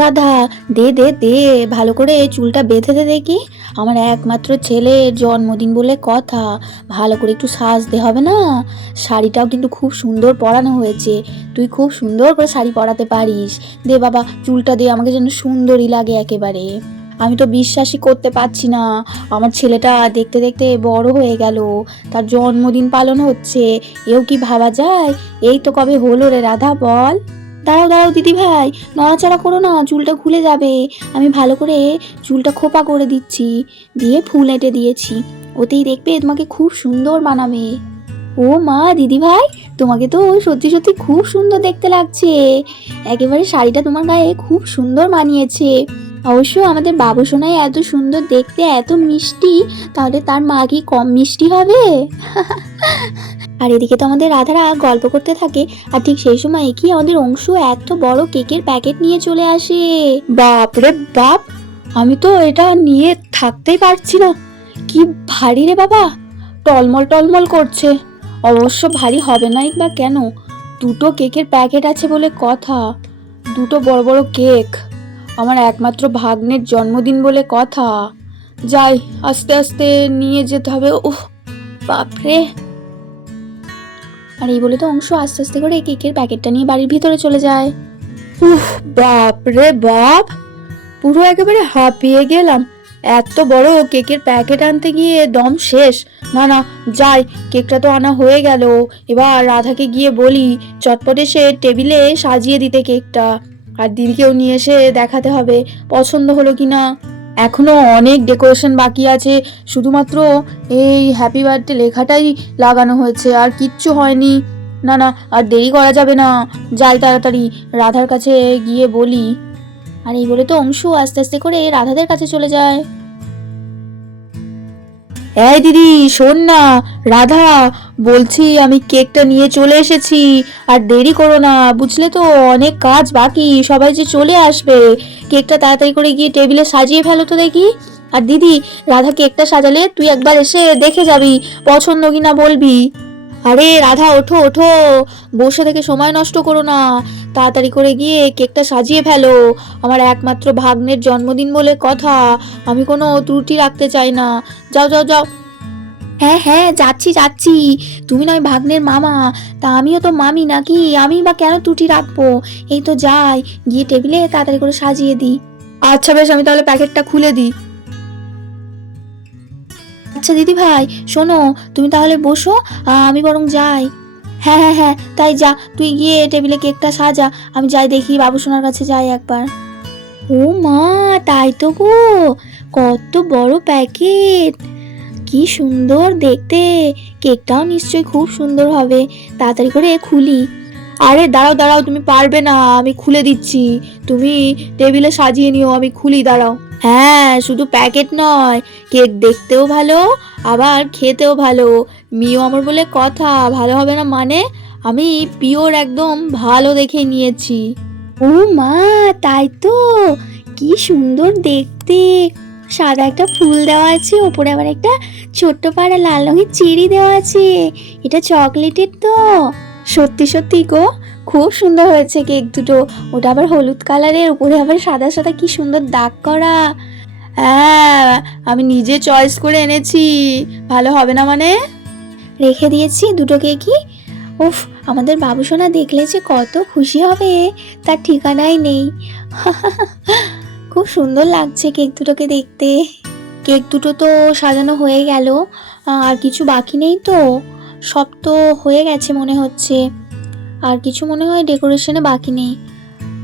রাধা, দে দে দে, ভালো করে চুলটা বেঁধে দে দেখি। আমার একমাত্র ছেলের জন্মদিন বলে কথা, ভালো করে একটু সাজতে হবে না? শাড়িটাও কিন্তু খুব সুন্দর পরানো হয়েছে, তুই খুব সুন্দর করে শাড়ি পরাতে পারিস। দে বাবা, চুলটা দে, আমাকে যেন সুন্দরই লাগে একেবারে। আমি তো বিশ্বাসই করতে পারছি না, আমার ছেলেটা দেখতে দেখতে বড় হয়ে গেল, তার জন্মদিন পালন হচ্ছে। এও কি ভাবা যায়? এই তো কবে হলো রে রাধা, বল। দাঁড়াও দাঁড়াও দিদি ভাই, নড়াচড়া করো না, চুলটা খুলে যাবে। আমি ভালো করে চুলটা খোপা করে দিচ্ছি, দিয়ে ফুল এঁটে দিয়েছি, ওতেই দেখবে তোমাকে খুব সুন্দর মানাবে। ও মা, দিদি ভাই, তোমাকে তো সত্যি সত্যি খুব সুন্দর দেখতে লাগছে, একেবারে শাড়িটা তোমার গায়ে খুব সুন্দর মানিয়েছে। অবশ্য আমাদের বাবু সোনাই এত সুন্দর দেখতে, এত মিষ্টি, তাহলে তার মা কি কম মিষ্টি হবে? আর এদিকে তো আমাদের রাধারা গল্প করতে থাকে, আর ঠিক সেই সময় কি আমাদের অংশু এত বড় কেকের প্যাকেট নিয়ে চলে আসে। বাপ রে বাপ, আমি তো এটা নিয়ে থাকতেই পারছি না, কি ভারী রে বাবা, টলমল টলমল করছে। অবশ্য ভারী হবে নাই বা কেন, দুটো কেকের প্যাকেট আছে বলে কথা, দুটো বড় বড় কেক, আমার একমাত্র ভাগ্নের জন্মদিন বলে কথা। যাই, আস্তে আস্তে নিয়ে যেতে হবে। উফ, বাপরে। আর এই বলে তো অংশ আস্তে আস্তে করে কেকের প্যাকেটটা নিয়ে বাড়ির ভিতরে চলে যায়। উফ, বাপ রে বাপ, পুরো একেবারে হাঁপিয়ে গেলাম, এত বড় কেকের প্যাকেট আনতে গিয়ে দম শেষ। না না, যাই, কেকটা তো আনা হয়ে গেল, এবার রাধাকে গিয়ে বলি চটপট এসে টেবিলে সাজিয়ে দিতে কেকটা, আর দিদিকেও নিয়ে এসে দেখাতে হবে পছন্দ হলো কিনা। এখনো অনেক ডেকোরেশন বাকি আছে, শুধুমাত্র এই হ্যাপি বার্থডে লেখাটাই লাগানো হয়েছে, আর কিচ্ছু হয়নি। না না, আর দেরি করা যাবে না, যাই তাড়াতাড়ি রাধার কাছে গিয়ে বলি। আর এই বলে তো অংশু আস্তে আস্তে করে রাধাদের কাছে চলে যায়। এই দিদি, শোন না, রাধা, বলছি আমি কেকটা নিয়ে চলে এসেছি, আর দেরি করো না, বুঝলে তো অনেক কাজ বাকি, সবাই যে চলে আসবে, কেকটা তাড়াতাড়ি করে গিয়ে টেবিলে সাজিয়ে ফেলো তো দেখি। আর দিদি, রাধা কেকটা সাজালে তুই একবার এসে দেখে যাবি, পছন্দ কিনা বলবি। আরে রাধা, ওঠো ওঠো, বসে থেকে সময় নষ্ট করো না, তাড়াতাড়ি করে গিয়ে কেকটা সাজিয়ে ফেলো, আমার একমাত্র ভাগ্নের জন্মদিন বলে কথা, আমি কোনো ত্রুটি রাখতে চাই না। যাও যাও যাও। হ্যাঁ হ্যাঁ, যাচ্ছি যাচ্ছি, তুমি নয় ভাগ্নের মামা, তা আমিও তো মামি নাকি, আমি বা কেন ত্রুটি রাখবো। এই তো যাই, গিয়ে টেবিলে তাড়াতাড়ি করে সাজিয়ে দিই। আচ্ছা বেশ, আমি তাহলে প্যাকেটটা খুলে দিই। আচ্ছা দিদি ভাই, শোনো, তুমি তাহলে বসো, আমি বরং যাই। হ্যাঁ হ্যাঁ হ্যাঁ, তাই যা, তুই গিয়ে টেবিলে কেকটা সাজা, আমি যাই দেখি বাবুসোনার কাছে যাই একবার। ও মা, তাই তো গো, কত বড় প্যাকেট, কি সুন্দর দেখতে, কেকটাও নিশ্চয়ই খুব সুন্দর হবে, তাড়াতাড়ি করে খুলি। আরে দাঁড়াও দাঁড়াও, তুমি পারবে না, আমি খুলে দিচ্ছি, তুমি টেবিলে সাজিয়ে নিও, আমি খুলি, দাঁড়াও। হ্যাঁ, শুধু প্যাকেট নয়, কেক দেখতেও ভালো, আবার খেতেও ভালো, মিও আমার বলে কথা, ভালো হবে না মানে, আমি পিওর একদম ভালো দেখে নিয়েছি। ও মা, তাই তো, কি সুন্দর দেখতে, সাদা একটা ফুল দেওয়া আছে, ওপরে আবার একটা ছোট্ট পাড়া লাল রঙের চেরি দেওয়া আছে, এটা চকলেটের তো। সত্যি সত্যি গো, খুব সুন্দর হয়েছে কেক দুটো, ওটা আবার হলুদ কালারের, উপরে আবার সাদা সাদা কি সুন্দর দাগ করা। হ্যাঁ, আমি নিজে চয়েস করে এনেছি, ভালো হবে না মানে। রেখে দিয়েছি দুটো কেকই। উফ, আমাদের বাবুসোনা দেখলে যে কত খুশি হবে, তার ঠিকানাই নেই। খুব সুন্দর লাগছে কেক দুটোকে দেখতে। কেক দুটো তো সাজানো হয়ে গেল, আর কিছু বাকি নেই তো, সব তো হয়ে গেছে মনে হচ্ছে, আর কিছু মনে হয় ডেকোরেশনে বাকি নেই।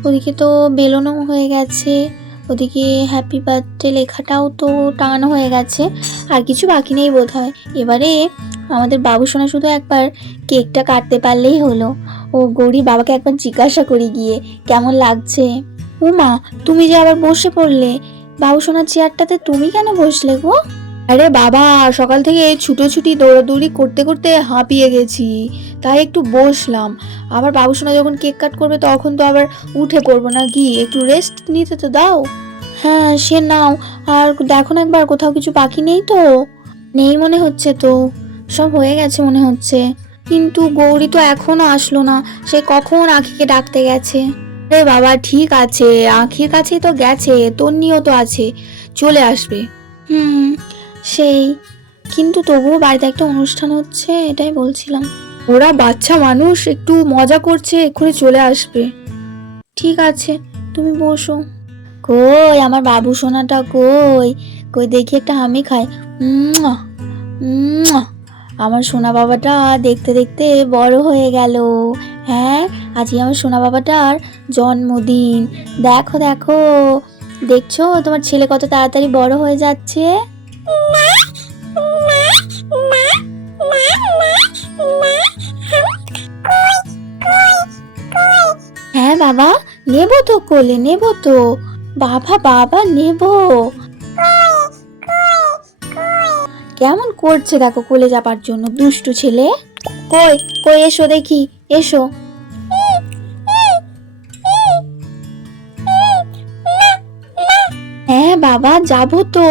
ওদিকে তো বেলুনও হয়ে গেছে, ওদিকে হ্যাপি বার্থডে লেখাটাও তো টাঙানো হয়ে গেছে, আর কিছু বাকি নেই বোধ হয়। এবারে আমাদের বাবুসোনা শুধু একবার কেকটা কাটতে পারলেই হলো। ও গৌরী, বাবাকে একবার জিজ্ঞাসা করি গিয়ে কেমন লাগছে। উমা, তুমি যে আবার বসে পড়লে, বাবুসোনার চেয়ারটাতে তুমি কেন বসলে গো? আরে বাবা, সকাল থেকে ছুটোছুটি দৌড়াদৌড়ি করতে করতে হাঁপিয়ে গেছি, তাই একটু বসলাম, আবার বাবুসোনা যখন কেক কাট করবে তখন তো আবার উঠে পড়বো না, কি একটু রেস্ট নিতে তো দাও। হ্যাঁ সে নাও, আর দেখো না একবার কোথাও কিছু বাকি নেই তো। নেই মনে হচ্ছে তো, সব হয়ে গেছে মনে হচ্ছে। কিন্তু গৌরী তো এখনো আসলো না, সে কখন আঁখিকে ডাকতে গেছে। আরে বাবা ঠিক আছে, আঁখির কাছেই তো গেছে, তন্নিও তো আছে, চলে আসবে। সেই, কিন্তু তবুও বাড়িতে একটা অনুষ্ঠান হচ্ছে, এটাই বলছিলাম। ওরা বাচ্চা মানুষ, একটু মজা করছে, এক্ষুনি চলে আসবে। ঠিক আছে, তুমি বসো। কই আমার বাবু সোনাটা, কই কই দেখি একটা হামি খায়। আমার সোনা বাবাটা দেখতে দেখতে বড় হয়ে গেল। হ্যাঁ, আজকে আমার সোনা বাবাটার জন্মদিন। দেখো দেখো, দেখছো তোমার ছেলে কত তাড়াতাড়ি বড় হয়ে যাচ্ছে। হ্যাঁ বাবা, নেবো তো কোলে, নেবো তো বাবা, বাবা নেবো। কেমন করছে দেখো কোলে যাবার জন্য, দুষ্টু ছেলে। কই কই এসো দেখি, এসো। হ্যাঁ বাবা, যাবো তো,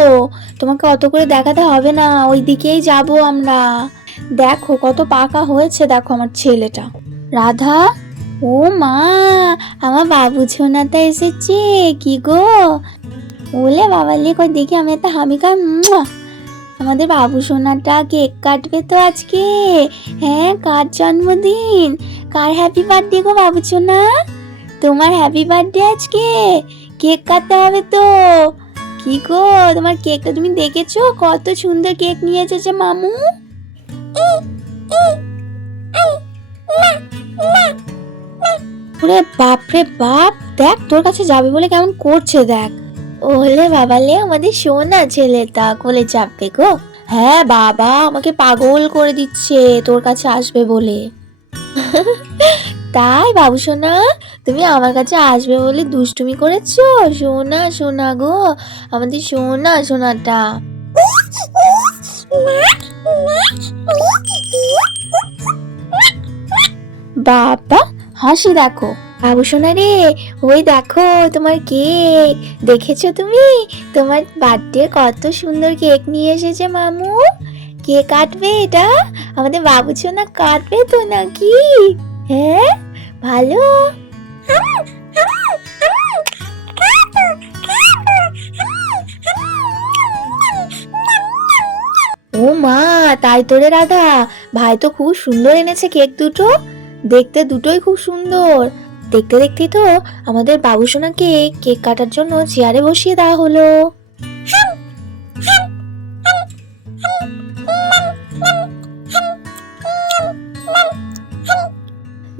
তোমাকে অত করে দেখাতে হবে না, ওই দিকেই যাবো আমরা। দেখো কত পাকা হয়েছে, দেখো আমার ছেলেটা। রাধা, ও মা, আমার বাবু ছোনাটা এসেছে। কি গো, ওলে বাবা লে, কই দেখি আমি একটা হামি খাই। আমাদের বাবু সোনাটা কেক কাটবে তো আজকে। হ্যাঁ, কার জন্মদিন, কার হ্যাপি বার্থডে গো বাবু সোনা? তোমার হ্যাপি বার্থডে আজকে, কেক কাটতে হবে তো। কি গো, তোমার কেকটা তুমি দেখেছো, কত সুন্দর কেক নিয়ে এসেছে মামু। ওরে বাপ রে বাপ, দেখ তোর কাছে যাবে বলে কেমন করছে দেখ। ওলে বাবালে, আমাদের সোনা ছেলেটা কোলে চাপবে গো। হ্যাঁ বাবা, আমাকে পাগল করে দিচ্ছে তোর কাছে আসবে বলে। তাই বাবু সোনা, তুমি আমার কাছে আসবে বলে দুষ্টুমি করেছো? সোনা সোনা গো, আমাদের সোনা সোনাটা। বাবা হাসি দেখো। বাবু সোনা রে, ওই দেখো তোমার কেক, দেখেছো তুমি? তোমার বার্থডে কত সুন্দর কেক নিয়ে এসেছে মামু। কে কাটবে এটা? আমাদের বাবু সোনা কাটবে তো নাকি? হ্যাঁ, ভালো। ও মা, তাই তো রে রাধা, ভাই তো খুব সুন্দর এনেছে কেক দুটো, দেখতে দুটোই খুব সুন্দর। দেখতে দেখতে তো আমাদের বাবু সোনাকে কেক কাটার জন্য চেয়ারে বসিয়ে দেওয়া হলো।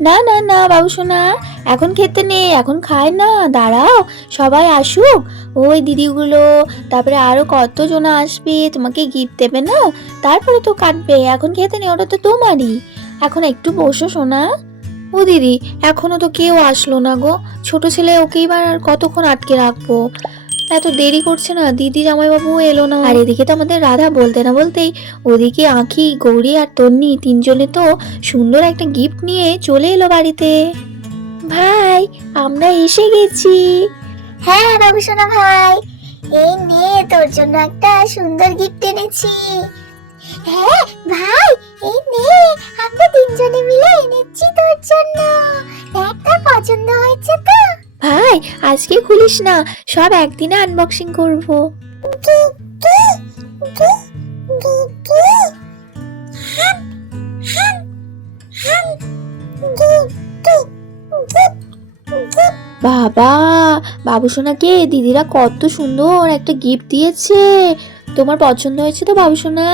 না না না বাবু সোনা, এখন খেতে নেই, এখন খায় না, দাঁড়াও সবাই আসুক, ওই দিদিগুলো, তারপরে আরো কতজন আসবে, তোমাকে গিফট দেবে না, তারপরে তো কাটবে, এখন খেতে নেই, ওটা তো তোমারই। এখন একটু বসো সোনা। ও দিদি, এখনো তো কেউ আসলো না গো, ছোট ছেলে, ওকে এবার আর কতক্ষণ আটকে রাখবো, এত দেরি করছে না, দিদি জামাইবাবু এলো না। আর এদিকে তো আমাদের রাধা বলতে না বলতেই ওদিকে আঁখি, গৌরী আর তন্নি তিনজনে তো সুন্দর একটা গিফট নিয়ে চলে এলো বাড়িতে। ভাই, আমরা এসে গেছি। হ্যাঁ রবিশোনা ভাই, এই নে তোর জন্য একটা সুন্দর গিফট এনেছি। হ্যাঁ ভাই, এই নে, আমরা তিনজনে মিলে এনেছি তোর জন্য। একটা পছন্দ হয়েছে তো? ভাই আজকে খুলিস না, সব একদিনে আনবক্সিং করবো। কি কি কি কি কি হাম হাম হাম কি কি কি কি। বাবা, বাবু সোনাকে দিদিরা কত সুন্দর একটা গিফট দিয়েছে, তোমার পছন্দ হয়েছে তো বাবু সোনা?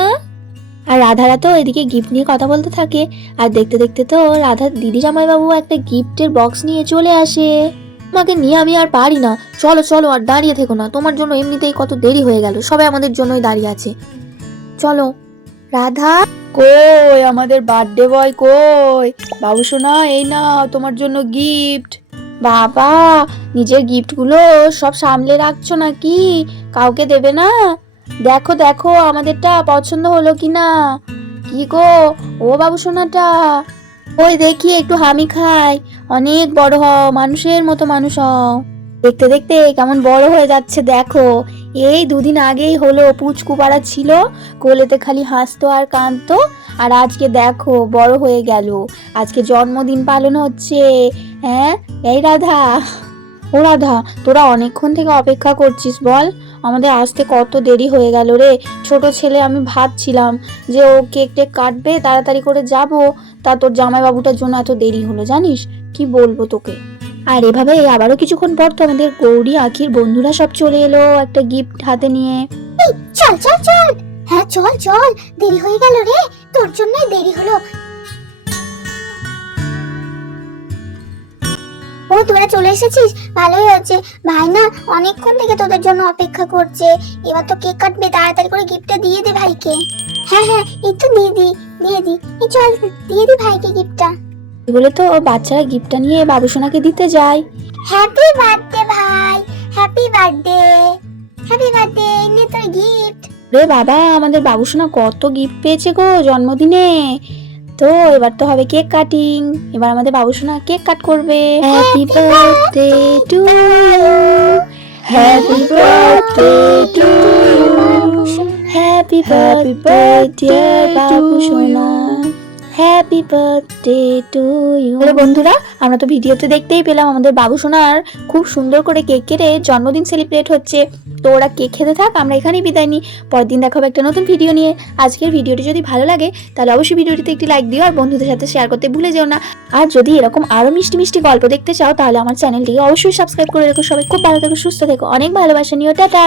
আর রাধারা তো এদিকে গিফট নিয়ে কথা বলতে থাকে, আর দেখতে দেখতে তো রাধার দিদি জামাইবাবু একটা গিফটের বক্স নিয়ে চলে আসে। তোমাকে নিয়ে আমি আর পারি না, চলো চলো, আর দাঁড়িয়ে থেকো না, তোমার জন্য এমনিতেই কত দেরি হয়ে গেল, সবাই আমাদের জন্যই দাঁড়িয়ে আছে, চলো। রাধা, কই আমাদের বার্থডে বয় কই? বাবু সোনা, এই নাও তোমার জন্য গিফট। বাবা, নিজের গিফটগুলো সব সামলে রাখছো নাকি, কাউকে দেবে না? দেখো দেখো আমাদেরটা পছন্দ হলো কিনা। কি গো, ও বাবু সোনাটা, ওই দেখি একটু হামি খাই, অনেক বড় হও, মানুষের মতো মানুষ হও। দেখতে দেখতে কেমন বড় হয়ে যাচ্ছে দেখো। এই দুদিন আগেই হলো পুচকু পাড়া ছিল, কোলেতে খালি হাসতো আর কাঁদতো, আর আজকে দেখো বড় হয়ে গেল। আজকে জন্মদিন পালন হচ্ছে। হ্যাঁ এই রাধা, ও রাধা, তোরা অনেকক্ষণ থেকে অপেক্ষা করছিস বল? আমাদের আসতে কত দেরি হয়ে গেল রে। ছোট ছেলে, আমি ভাবছিলাম যে ও কেক টেক কাটবে, তাড়াতাড়ি করে যাব, তা তোর জামাইবাবুটার জন্য এত দেরি হলো জানিস। কি বলবো তোকে। আর এভাবে আবারও কিছুক্ষণ পর তো আমাদের গৌরী আখির বন্ধুরা সব চলে এলো একটা গিফট হাতে নিয়ে। চল চল চল, হ্যাঁ চল চল, দেরি হয়ে গেল রে, তোর জন্যই দেরি হলো। ও তোরা চলে এসেছিস, ভালোই হয়েছে। ভাই না অনেকক্ষণ থেকে তোদের জন্য অপেক্ষা করছে। এবার তো কেক কাটবে, তাড়াতাড়ি করে গিফটটা দিয়ে দে ভাইকে। হ্যাঁ হ্যাঁ, এই তো দিয়ে দি। এই চল দিয়ে দি ভাইকে গিফটটা। বলে তো বাচ্চারা গিফটটা নিয়ে বাবুসোনাকে দিতে যায়। হ্যাপি বার্থডে ভাই, হ্যাপি বার্থডে, হ্যাপি বার্থডে, নে তোর গিফট। রে বাবা, আমাদের বাবুসোনা কত গিফট পেয়েছে গো জন্মদিনে। তো এবার তো হবে কেক কাটিং। এবার আমাদের বাবুসোনা কেক কাট করবে। Happy birthday to you, happy birthday to you, happy birthday dear বাবুসোনা, হ্যাপি বার্থডে টু ইউ। বন্ধুরা, আমরা তো ভিডিওতে দেখতেই পেলাম আমাদের বাবুসোনার খুব সুন্দর করে কেক কেটে জন্মদিন সেলিব্রেট হচ্ছে। তো ওরা কেক খেতে থাক, আমরা এখানেই বিদায় নিই। পরের দিন দেখা হবে একটা নতুন ভিডিও নিয়ে। আজকের ভিডিওটি যদি ভালো লাগে তাহলে অবশ্যই ভিডিওটিতে একটি লাইক দিও, আর বন্ধুদের সাথে শেয়ার করতে ভুলে যেও না। আর যদি এরকম আরো মিষ্টি মিষ্টি গল্প দেখতে চাও তাহলে আমার চ্যানেলটিকে অবশ্যই সাবস্ক্রাইব করে রেখো। সবাই খুব ভালো থেকো, সুস্থ থেকো, অনেক ভালোবাসা নিও, টাটা।